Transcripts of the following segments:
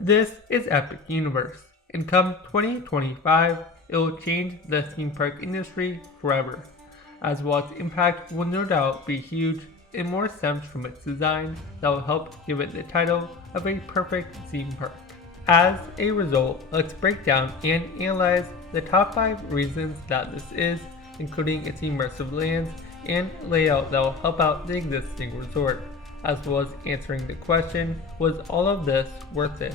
This is Epic Universe, and come 2025, it will change the theme park industry forever, as well its impact will no doubt be huge and more stems from its design that will help give it the title of a perfect theme park. As a result, let's break down and analyze the top 5 reasons that this is, including its immersive lands and layout that will help out the existing resort, as well as answering the question, was all of this worth it?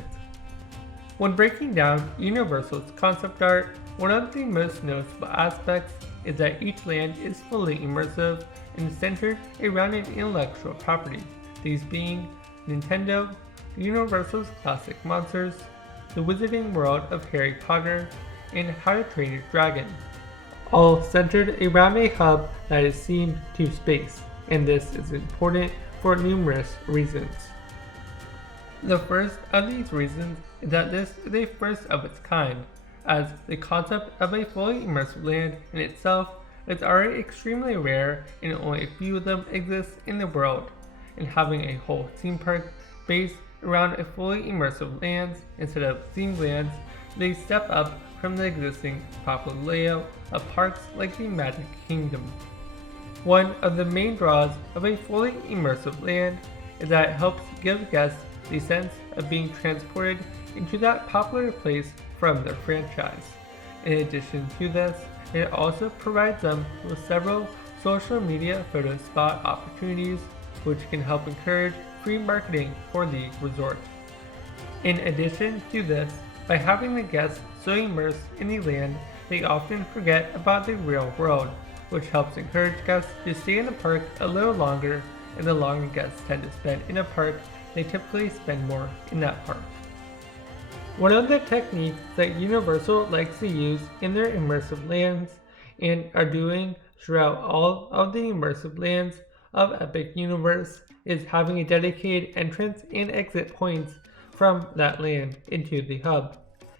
When breaking down Universal's concept art, one of the most noticeable aspects is that each land is fully immersive and centered around an intellectual property, these being Nintendo, Universal's classic monsters, the Wizarding World of Harry Potter, and How to Train Your Dragon, all centered around a hub that is themed to space, and this is important for numerous reasons. The first of these reasons is that this is a first of its kind, as the concept of a fully immersive land in itself is already extremely rare and only a few of them exist in the world, and having a whole theme park based around a fully immersive lands instead of themed lands, they step up from the existing popular layout of parks like the Magic Kingdom. One of the main draws of a fully immersive land is that it helps give guests the sense of being transported into that popular place from their franchise. In addition to this, it also provides them with several social media photo spot opportunities, which can help encourage free marketing for the resort. In addition to this, by having the guests so immersed in the land, they often forget about the real world, which helps encourage guests to stay in the park a little longer, and the longer guests tend to spend in a park, they typically spend more in that park. One of the techniques that Universal likes to use in their immersive lands, and are doing throughout all of the immersive lands of Epic Universe, is having a dedicated entrance and exit points from that land into the hub.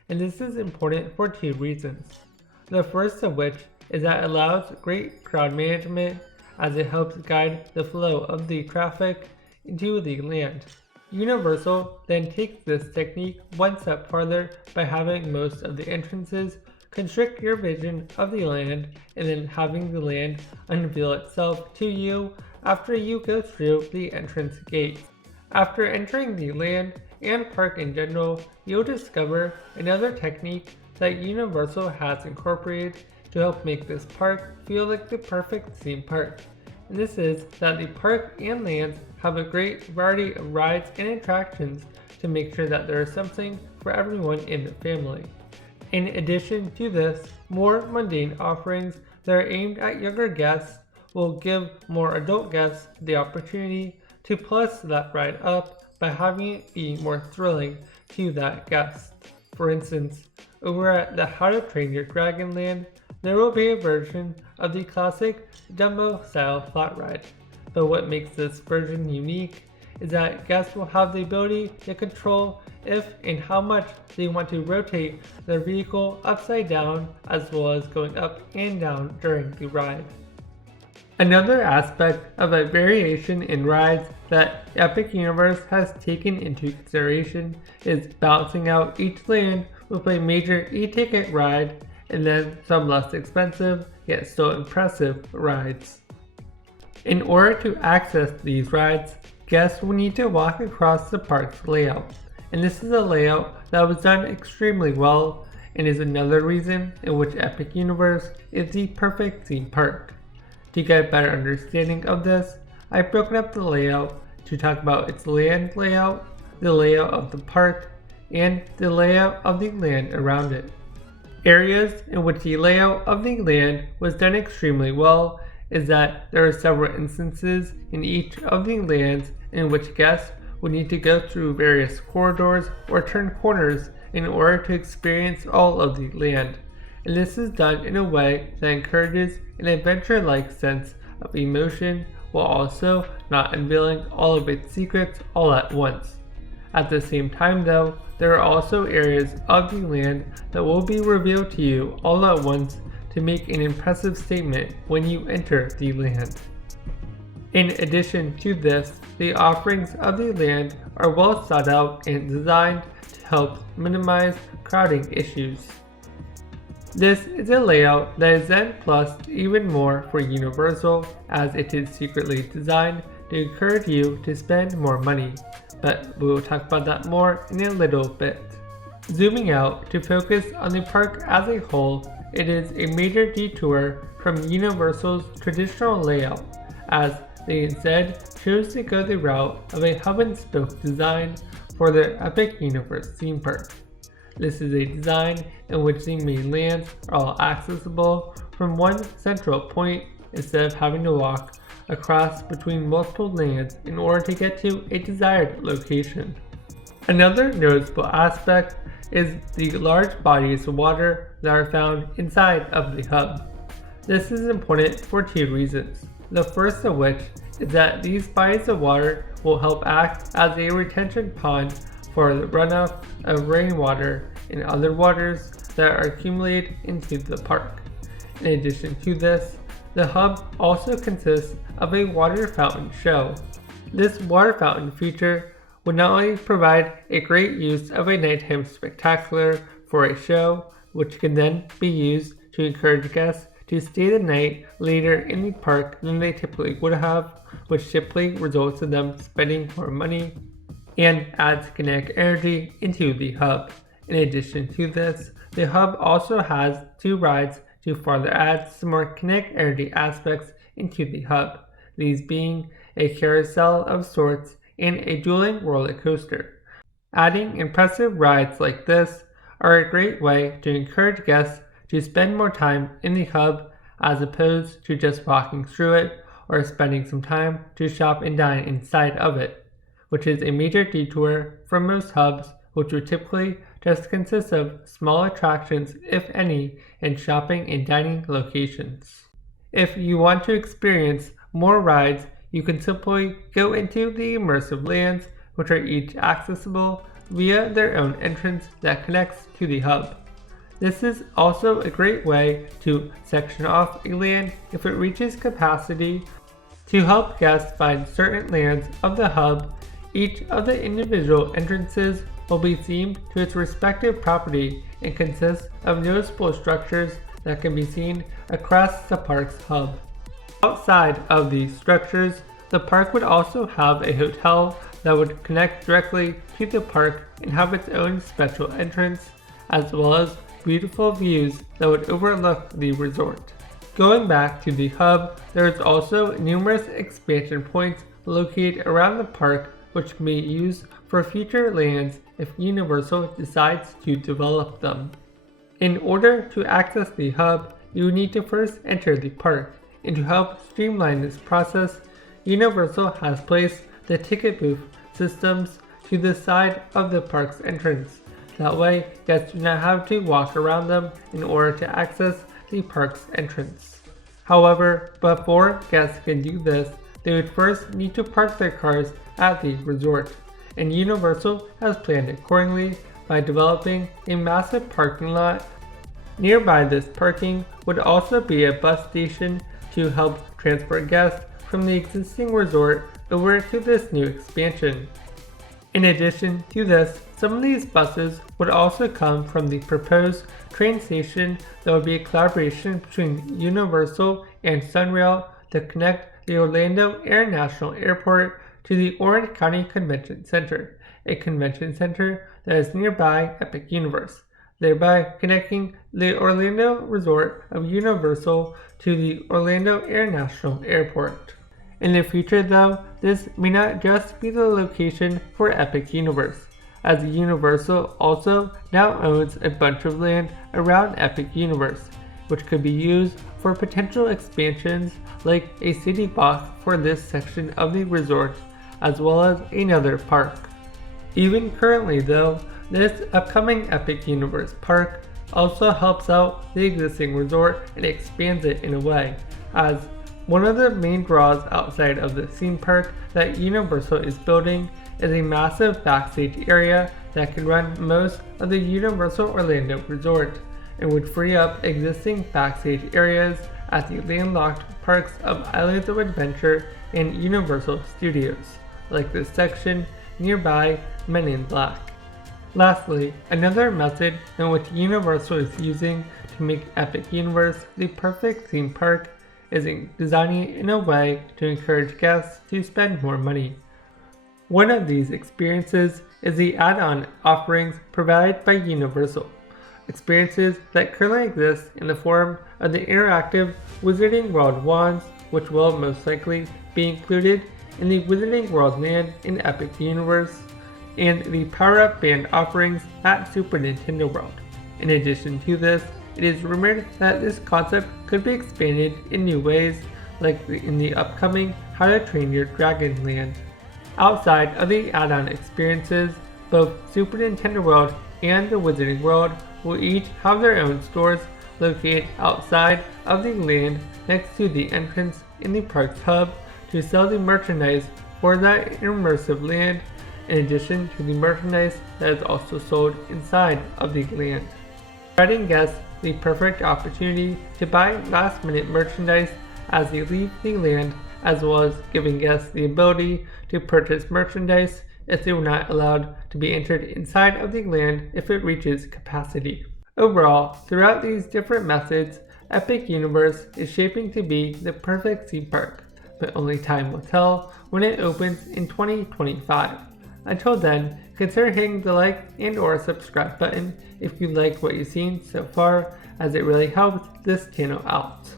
And this is important for 2 reasons. The first of which is that it allows great crowd management, as it helps guide the flow of the traffic into the land. Universal then takes this technique one step farther by having most of the entrances constrict your vision of the land, and then having the land unveil itself to you after you go through the entrance gate. After entering the land and park in general, you'll discover another technique that Universal has incorporated to help make this park feel like the perfect theme park. And this is that the park and lands have a great variety of rides and attractions to make sure that there is something for everyone in the family. In addition to this, more mundane offerings that are aimed at younger guests will give more adult guests the opportunity to plus that ride up by having it be more thrilling to that guest. For instance, over at the How to Train Your Dragon land, there will be a version of the classic Dumbo style flat ride, but what makes this version unique is that guests will have the ability to control if and how much they want to rotate their vehicle upside down, as well as going up and down during the ride. Another aspect of a variation in rides that Epic Universe has taken into consideration is balancing out each land with a major e-ticket ride and then some less expensive yet still impressive rides. In order to access these rides, guests will need to walk across the park's layout, and this is a layout that was done extremely well and is another reason in which Epic Universe is the perfect theme park. To get a better understanding of this, I've broken up the layout to talk about its land layout, the layout of the park, and the layout of the land around it. Areas in which the layout of the land was done extremely well is that there are several instances in each of the lands in which guests would need to go through various corridors or turn corners in order to experience all of the land. And this is done in a way that encourages an adventure-like sense of emotion while also not unveiling all of its secrets all at once. At the same time though, there are also areas of the land that will be revealed to you all at once to make an impressive statement when you enter the land. In addition to this, the offerings of the land are well thought out and designed to helps minimize crowding issues. This is a layout that is then plussed even more for Universal, as it is secretly designed to encourage you to spend more money, but we will talk about that more in a little bit. Zooming out to focus on the park as a whole, it is a major detour from Universal's traditional layout, as they instead chose to go the route of a hub-and-spoke design for their Epic Universe theme park. This is a design in which the main lands are all accessible from one central point instead of having to walk across between multiple lands in order to get to a desired location. Another noticeable aspect is the large bodies of water that are found inside of the hub. This is important for two reasons. The first of which is that these bodies of water will help act as a retention pond for the runoff of rainwater and other waters that are accumulated into the park. In addition to this, the hub also consists of a water fountain show. This water fountain feature would not only provide a great use of a nighttime spectacular for a show, which can then be used to encourage guests to stay the night later in the park than they typically would have, which typically results in them spending more money, and adds kinetic energy into the hub. In addition to this, the hub also has two rides to further add some more kinetic energy aspects into the hub, these being a carousel of sorts and a dueling roller coaster. Adding impressive rides like this are a great way to encourage guests to spend more time in the hub as opposed to just walking through it or spending some time to shop and dine inside of it, which is a major detour from most hubs, which would typically just consist of small attractions, if any, and shopping and dining locations. If you want to experience more rides, you can simply go into the immersive lands, which are each accessible via their own entrance that connects to the hub. This is also a great way to section off a land if it reaches capacity to help guests find certain lands of the hub. Each of the individual entrances will be themed to its respective property and consists of noticeable structures that can be seen across the park's hub. Outside of these structures, the park would also have a hotel that would connect directly to the park and have its own special entrance, as well as beautiful views that would overlook the resort. Going back to the hub, there is also numerous expansion points located around the park which can be used for future lands if Universal decides to develop them. In order to access the hub, you need to first enter the park, and to help streamline this process, Universal has placed the ticket booth systems to the side of the park's entrance. That way, guests do not have to walk around them in order to access the park's entrance. However, before guests can do this, they would first need to park their cars at the resort, and Universal has planned accordingly by developing a massive parking lot. Nearby this parking would also be a bus station to help transport guests from the existing resort over to this new expansion. In addition to this, some of these buses would also come from the proposed train station that would be a collaboration between Universal and Sunrail to connect the Orlando International Airport to the Orange County Convention Center, a convention center that is nearby Epic Universe, thereby connecting the Orlando resort of Universal to the Orlando International Airport. In the future though, this may not just be the location for Epic Universe, as Universal also now owns a bunch of land around Epic Universe, which could be used for potential expansions like a city block for this section of the resort, as well as another park. Even currently though, this upcoming Epic Universe park also helps out the existing resort and expands it in a way, as one of the main draws outside of the theme park that Universal is building is a massive backstage area that can run most of the Universal Orlando resort and would free up existing backstage areas at the landlocked parks of Islands of Adventure and Universal Studios, like this section nearby Men in Black. Lastly, another method in which Universal is using to make Epic Universe the perfect theme park is designing it in a way to encourage guests to spend more money. One of these experiences is the add-on offerings provided by Universal, experiences that currently exist in the form of the interactive Wizarding World wands, which will most likely be included in the Wizarding World land in Epic Universe, and the power-up band offerings at Super Nintendo World. In addition to this, it is rumored that this concept could be expanded in new ways, like in the upcoming How to Train Your Dragon land. Outside of the add-on experiences, both Super Nintendo World and the Wizarding World will each have their own stores located outside of the land next to the entrance in the park's hub to sell the merchandise for that immersive land, in addition to the merchandise that is also sold inside of the land, providing guests the perfect opportunity to buy last-minute merchandise as they leave the land, as well as giving guests the ability to purchase merchandise if they were not allowed to be entered inside of the land if it reaches capacity. Overall, throughout these different methods, Epic Universe is shaping to be the perfect theme park, but only time will tell when it opens in 2025. Until then, consider hitting the like and or subscribe button if you like what you've seen so far, as it really helps this channel out.